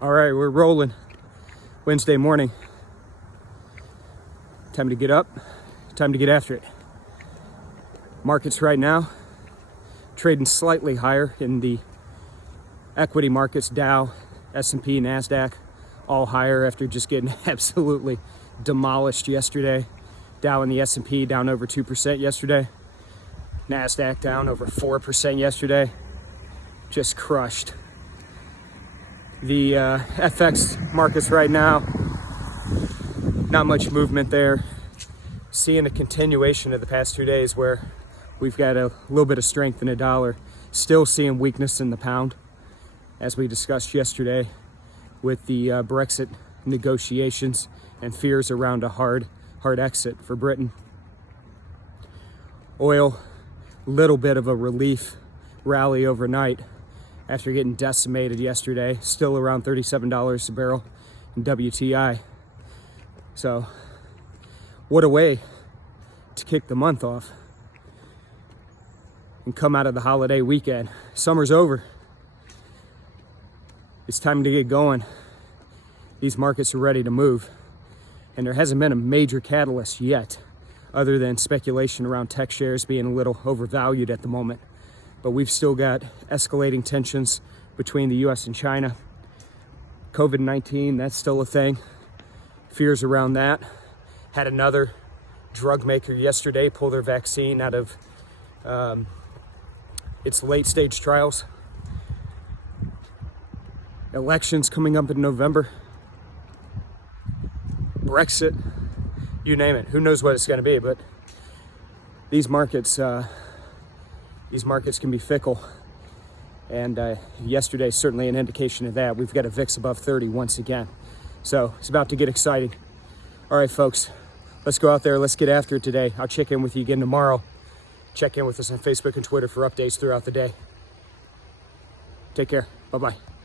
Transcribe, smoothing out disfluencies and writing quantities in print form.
All right, we're rolling. Wednesday morning. Time to get up. Time to get after it. Markets right now trading slightly higher in the equity markets. Dow, S&P, Nasdaq, all higher after just getting absolutely demolished yesterday. Dow and the S&P down over 2% yesterday. Nasdaq down over 4% yesterday. Just crushed. The FX markets right now, not much movement there. Seeing a continuation of the past 2 days where we've got a little bit of strength in the dollar. Still seeing weakness in the pound, as we discussed yesterday with the Brexit negotiations and fears around a hard exit for Britain. Oil, little bit of a relief rally overnight after getting decimated yesterday, still around $37 a barrel in WTI. So what a way to kick the month off and come out of the holiday weekend. Summer's over. It's time to get going. These markets are ready to move. And there hasn't been a major catalyst yet, other than speculation around tech shares being a little overvalued at the moment. But we've still got escalating tensions between the US and China. COVID-19, that's still a thing. Fears around that. Had another drug maker yesterday pull their vaccine out of its late stage trials. Elections coming up in November. Brexit, you name it. Who knows what it's going to be, but these markets can be fickle. And yesterday's certainly an indication of that. We've got a VIX above 30 once again. So it's about to get exciting. All right, folks, let's go out there. Let's get after it today. I'll check in with you again tomorrow. Check in with us on Facebook and Twitter for updates throughout the day. Take care. Bye-bye.